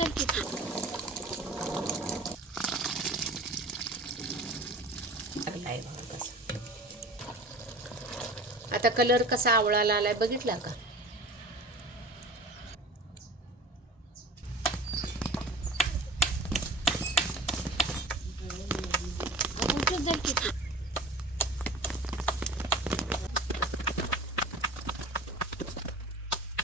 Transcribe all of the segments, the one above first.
धर किती आता कलर कसा आवळाला आलाय बघितला का? औषध धर किती.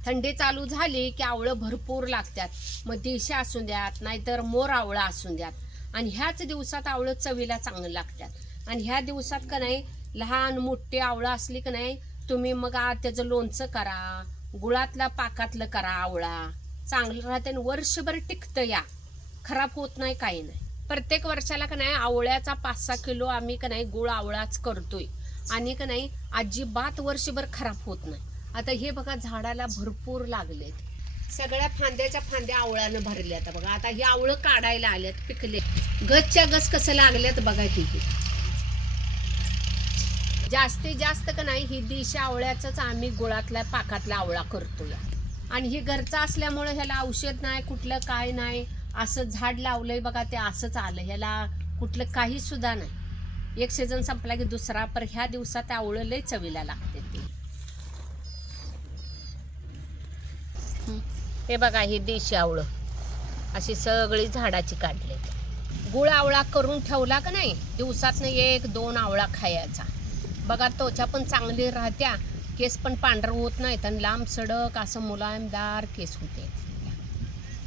थंडी चालू झाली की आवळं भरपूर लागतात. मग देशी असू द्यात नाहीतर मोर आवळा असू द्यात. आणि ह्याच दिवसात आवळं चवीला चांगलं लागतात. आणि ह्या दिवसात का नाही लहान मोठी आवळं असली का नाही तुम्ही मग त्याचं लोणचं करा गुळातला पाकातलं करा आवळा. चांगलं राहते आणि वर्षभर टिकतं या. खराब होत नाही काही नाही. प्रत्येक वर्षाला का नाही आवळ्याचा पाच सहा किलो आम्ही का नाही गुळ आवळाच करतोय. आणि का नाही अजिबात वर्षभर खराब होत नाही. आता हे बघा झाडाला भरपूर लागलेत. सगळ्या फांद्याच्या फांद्या आवळ्यानं भरल्या आता बघा आता हे आवळं काढायला आल्यात पिकले. गचच्या गस कसं लागल्यात बघा की जास्तीत जास्त का नाही ही दिशा आवळ्याच आम्ही गुळातला पाकातला आवळा करतोय. आणि हे घरचं असल्यामुळे ह्याला औषध नाही कुठलं काय नाही. असं झाड लावलंय बघा ते असंच आलं. ह्याला कुठलं काही सुद्धा नाही. एक सीझन संपला की दुसरा पर ह्या दिवसात आवळं लय चवीला लागते ते. हे बघा हे देशी आवळं. अशी सगळी झाडाची काढले गुळ आवळा करून ठेवला का नाही? दिवसात एक दोन आवळा खायचा. बघा त्वचा पण चांगली राहत्या. केस पण पांढरं होत नाहीत आणि लांब सडक असं मुलायमदार केस होते.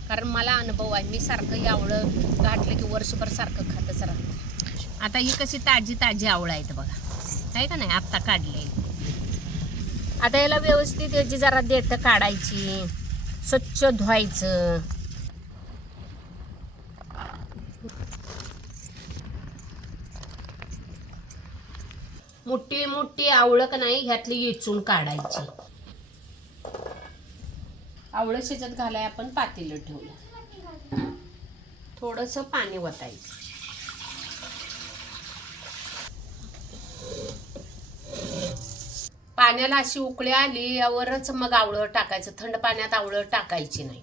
कारण मला अनुभव आहे मी सारखं ही आवळं घातलं की वर्षभर सारखं खातच राहतं. आता ही कशी ताजी ताजी आवळं आहेत बघा. आहे का नाही? आत्ता काढले. आता याला व्यवस्थित याची जरा देतं काढायची. स्वच्छ धुवायचं. मोठी मोठी आवळक नाही ह्यातली येचून काढायची. आवळं शिजत घालाय आपण पातेलं ठेवलं थोडस पाणी वतायचं. पाण्याला अशी उकळी आली यावरच मग आवळं टाकायचं. थंड पाण्यात आवळं टाकायची नाही.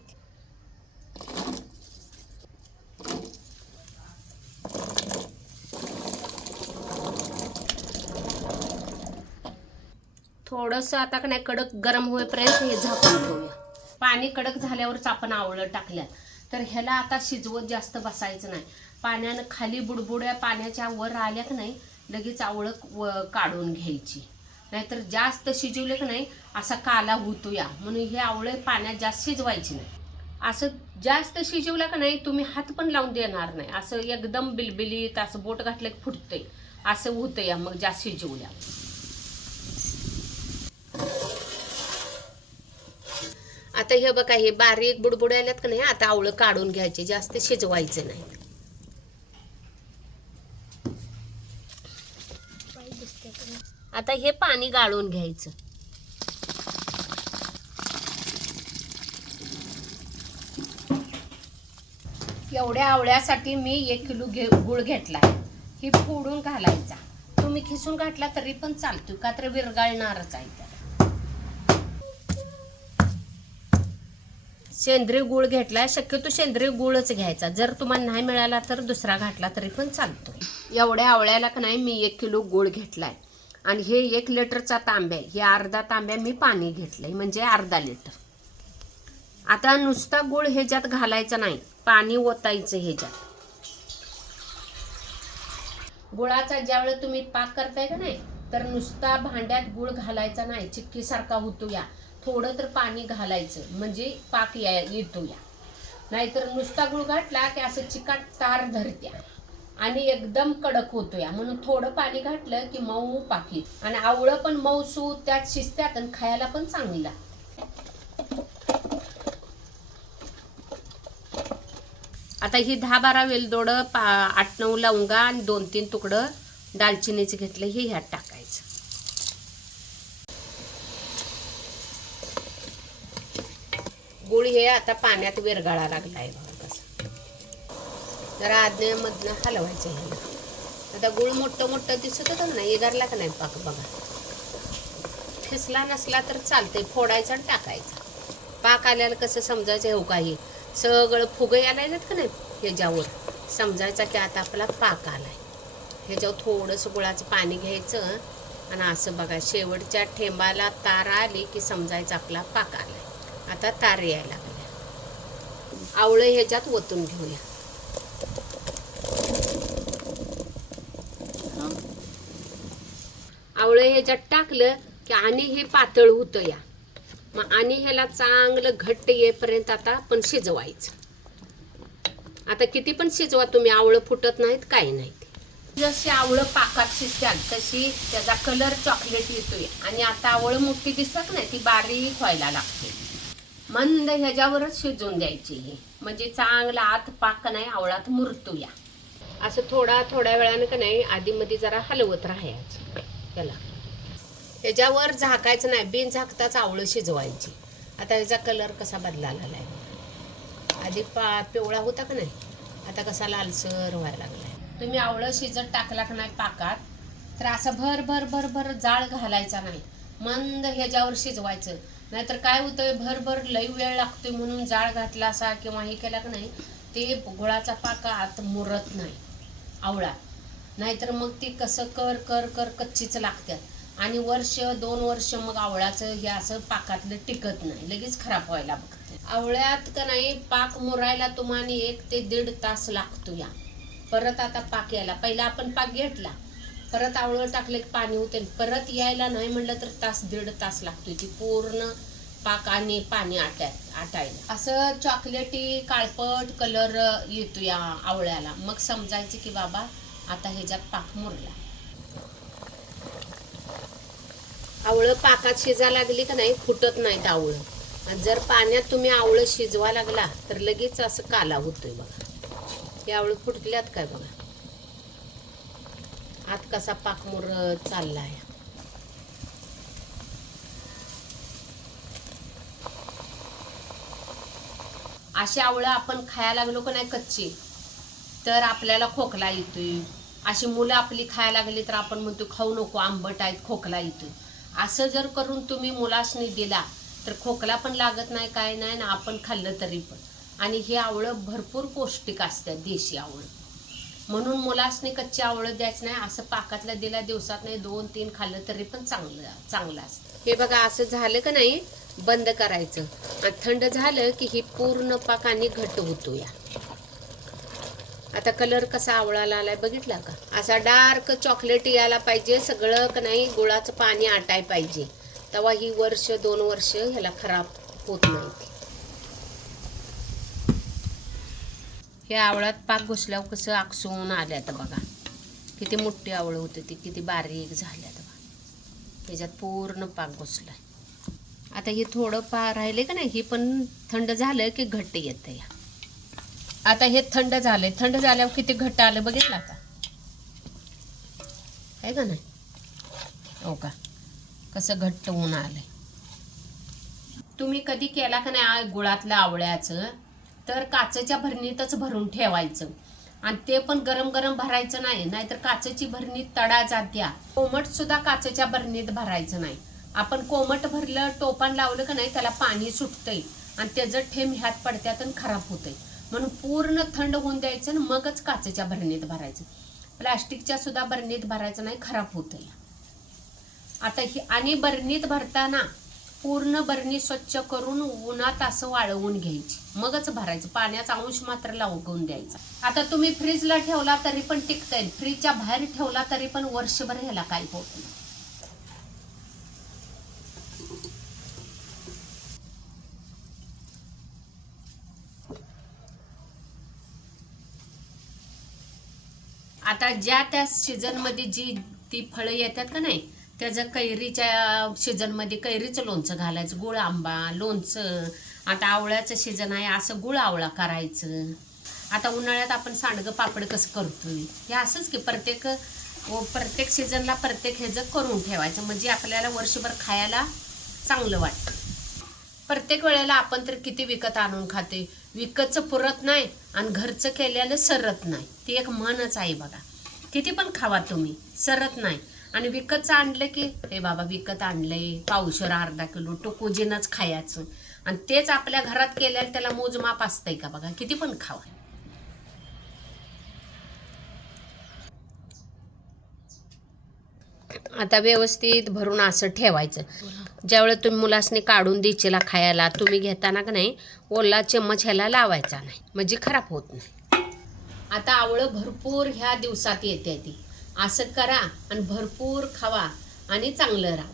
थोडस आता का नाही कडक गरम होईपर्यंत हे झाकून ठेवूया. पाणी कडक झाल्यावरच आपण आवळं टाकल्या तर ह्याला आता शिजवत जास्त बसायचं नाही. पाण्यानं खाली बुडबुड्या पाण्याच्या वर आल्या की नाही लगेच आवळं व- काढून घ्यायची. नाहीतर जास्त शिजवले का नाही असा काला होतो या. म्हणून हे आवळे पाण्यात जास्त शिजवायचे नाही. असं जास्त शिजवलं का नाही तुम्ही हात पण लावून देणार नाही. असं एकदम बिलबिलीत असं बोट घातलं की फुटतंय. असं होतं या मग जास्त शिजवल्या आता हे बघा हे बारीक बुडबुड आल्यात का नाही आता आवळं काढून घ्यायचे जास्त शिजवायचे नाही पाय दिसते का नाही? आता हे पाणी गाळून घ्यायचं. एवढ्या आवळ्यासाठी मी एक किलो घे गुळ घेतला ही फोडून घालायचा. तुम्ही खिसून घातला तरी पण चालतो का तर विरगाळणारच आहे सेंद्रिय गुळ घेतला शक्यतो सेंद्रिय गुळच घ्यायचा. जर तुम्हाला नाही मिळाला तर दुसरा घातला तरी पण चालतो एवढ्या आवळ्याला का नाही मी एक किलो गुळ घेतलाय. आणि हे एक लिटरचा तांब्या हे अर्धा तांब्या मी पाणी घेतलंय. म्हणजे अर्धा लिटर. आता नुसता गुळ ह्याच्यात घालायचा नाही. पाणी ओतायचं ह्याच्यात. गुळाचा ज्यावेळेस तुम्ही पाक करताय का नाही तर नुसता भांड्यात गुळ घालायचा नाही. चिक्कीसारखा होतो या थोडं तर पाणी घालायचं. म्हणजे पाक या येतो या नाहीतर नुसता गुळ घातला की असं चिकाट तार धरत्या. आणि एकदम कडक होतोया. म्हणून थोडं पाणी घातलं की मऊ पाकी आणि आवळं पण मऊसू त्यात शिजत्यात आणि खायला पण चांगली लागते. आता ही दहा बारा वेलदोडं पा आठ नऊ लवंगा आणि दोन तीन तुकडं दालचिनीचं घेतलं हे ह्यात टाकायचं. गुळ हे आता पाण्यात विरगाळा लागलाय जरा आज्ञेमधनं हलवायचं ह्याला आता गुळ मोठं मोठं दिसत होतं ना इगारला का नाही पाक बघा. ठिसला नसला तर चालतंय फोडायचा आणि टाकायचा. पाक आल्याला कसं समजायचं हो काही. सगळं फुगं यायला का नाही ह्याच्यावर? समजायचा की आता आपला पाक आलाय. ह्याच्यावर थोडंसं गुळाचं पाणी घ्यायचं आणि असं बघा शेवटच्या ठेंबाला तार आली की समजायचं आपला पाक आलाय. आता तार यायला लागल्या. आवळं ह्याच्यात ओतून घेऊया. आवळं ह्याच्यात टाकलं की आणि हे पातळ होतं या. मग आणि ह्याला चांगलं घट्ट येईपर्यंत आता आपण शिजवायचं. आता किती पण शिजवा तुम्ही आवळं फुटत नाहीत काही नाहीत. जशी आवळं पाकात शिजतात तशी त्याचा कलर चॉकलेट येतोय. आणि आता आवळं मोठी दिसत नाही ती बारीक व्हायला लागते. मंद ह्याच्यावरच शिजवून द्यायची ही. म्हणजे चांगला आत पाक नाही आवळात मुरतो या असं थोडा थोड्या वेळानं का नाही आधीमध्ये जरा हलवत राहायचं. याला ह्याच्यावर झाकायचं नाही बिन झाकताच आवळं शिजवायची. आता ह्याचा कलर कसा बदलायला आहे आधी पा पिवळा होता का नाही? आता कसा लालसर व्हायला लागलाय? तुम्ही आवळं शिजत टाकला का नाही पाकात तर असं भर भर भर भर जाळ घालायचा नाही. मंद ह्याच्यावर शिजवायचं. नाहीतर काय होतंय भर भर लई वेळ लागतोय म्हणून जाळ घातला असा किंवा हे केला का नाही ते गुळाचा पाक आत मुरत नाही आवळा नाहीतर मग ती कसं कर कर कर कच्चीच लागतात आणि वर्ष दोन वर्ष मग आवळाचं हे असं पाकातलं टिकत नाही. लगेच खराब व्हायला बघते. आवळ्यात का नाही पाक मुरायला तुम्हाला एक ते दीड तास लागतो या परत आता पाक यायला. पहिला आपण पाक घेतला. परत आवळं टाकले की पाणी होते परत यायला नाही म्हणलं तर तास दीड तास लागतो ती पूर्ण पाक आणि पाणी आटाय आटायला. असं चॉकलेटी काळपट कलर येतो या आवळ्याला. मग समजायचं की बाबा आता ह्याच्यात पाक मुरला. आवळं पाकात शिजा लागली का नाही फुटत नाहीत आवळं. आणि जर पाण्यात तुम्ही आवळं शिजवा लागला तर लगेच असं काला होतोय बघा. हे आवळं फुटल्यात काय बघा. आत कसा पाक चालला चाललाय. अशी आवळं आपण खायला लागलो का नाही कच्ची तर आपल्याला खोकला येतोय अशी मुलं आपली खायला लागली तर आपण म्हणतो खाऊ नको आंबट आहेत खोकला येतो असं जर करून तुम्ही मुलासनी दिला तर खोकला पण लागत नाही काय नाही ना आपण खाल्लं तरी पण. आणि हे आवळं भरपूर पौष्टिक असतात देशी आवळं. म्हणून मुलासनी कच्ची आवळं द्यायचं नाही असं पाकातल्या दिला दिवसात नाही दोन तीन खाल्लं तरी पण चांगलं चांगलं असतं. हे बघा असं झालं का नाही बंद करायचं. आणि थंड झालं की ही पूर्ण पाकाने आणि घट्ट होतो या. आता कलर कसा आवळाला आलाय बघितला का? असा डार्क चॉकलेट यायला पाहिजे सगळं का नाही गुळाचं पाणी आटाय पाहिजे. तेव्हा ही वर्ष दोन वर्ष ह्याला खराब होत नाही. हे आवळात पाक घुसल्यावर कसं आकसून आल्यात बघा. किती मोठी आवळं होती ती किती बारीक झाल्यात बघा. त्याच्यात पूर्ण पाक घुसलाय. आता हे थोडं पा राहिले का नाही हे पण थंड झालं की घट्ट येतं या आता हे थंड झालंय. थंड झाल्यावर किती घट्ट आलं बघितलं का आहे का नाही? हो का? कसं घट्ट होऊन आलंय. तुम्ही कधी केला का नाही गुळातलं आवळ्याचं? तर काचेच्या भरणीतच भरून ठेवायचं. आणि ते पण गरम गरम भरायचं नाही नाहीतर काचेची भरणी तडा जात्या कोमट सुद्धा काचेच्या भरणीत भरायचं नाही. आपण कोमट भरलं टोपान लावलं का नाही त्याला पाणी सुटतंय. आणि त्याचं ठेम ह्यात पडत्यात आणि खराब होतंय. म्हणून पूर्ण थंड होऊन द्यायचं आणि मगच काचेच्या भरणीत भरायचं. प्लास्टिकच्या सुद्धा बरणीत भरायचं नाही खराब होतंय आता ही आणि बरणीत भरताना पूर्ण बरणी स्वच्छ करून उन्हात असं वाळवून घ्यायची. मगच भरायचं. पाण्याचा अंश मात्र लावून द्यायचा. आता तुम्ही फ्रीजला ठेवला तरी पण टिकता येईल फ्रीजच्या बाहेर ठेवला तरी पण वर्षभर ह्याला काही होत नाही. आता ज्या त्या सीझनमध्ये जी ती फळं येतात का नाही त्याचं कैरीच्या सीझनमध्ये कैरीचं लोणचं घालायचं गुळ आंबा लोणचं आता आवळ्याचं सीझन आहे असं गुळ आवळा करायचं. आता उन्हाळ्यात आपण सांडगं पापड कसं करतोय? हे असंच की प्रत्येक व प्रत्येक सीझनला प्रत्येक ह्याचं करून ठेवायचं म्हणजे आपल्याला वर्षभर खायला चांगलं वाटतं. प्रत्येक वेळेला आपण तर किती विकत आणून खाते विकतचं पुरत नाही आणि घरचं केलेलं सरत नाही. ती एक मनच आहे बघा. किती पण खावा तुम्ही सरत नाही. आणि विकतचं आणलं की हे बाबा विकत आणलंय पावशर अर्धा किलो टोकोजीनच खायचं. आणि तेच आपल्या घरात केल्याला त्याला मोजमाप असतंय का बघा. किती पण खावा. आता व्यवस्थित भरून असं ठेवायचं. ज्यावेळेस तुम्ही मुलासनी काढून द्यायचेला खायला तुम्ही घेताना का नाही ओला चम्मच ह्याला लावायचा नाही. म्हणजे खराब होत नाही. आता आवळं भरपूर ह्या दिवसात येते ती. असं करा आणि भरपूर खावा आणि चांगलं राहा.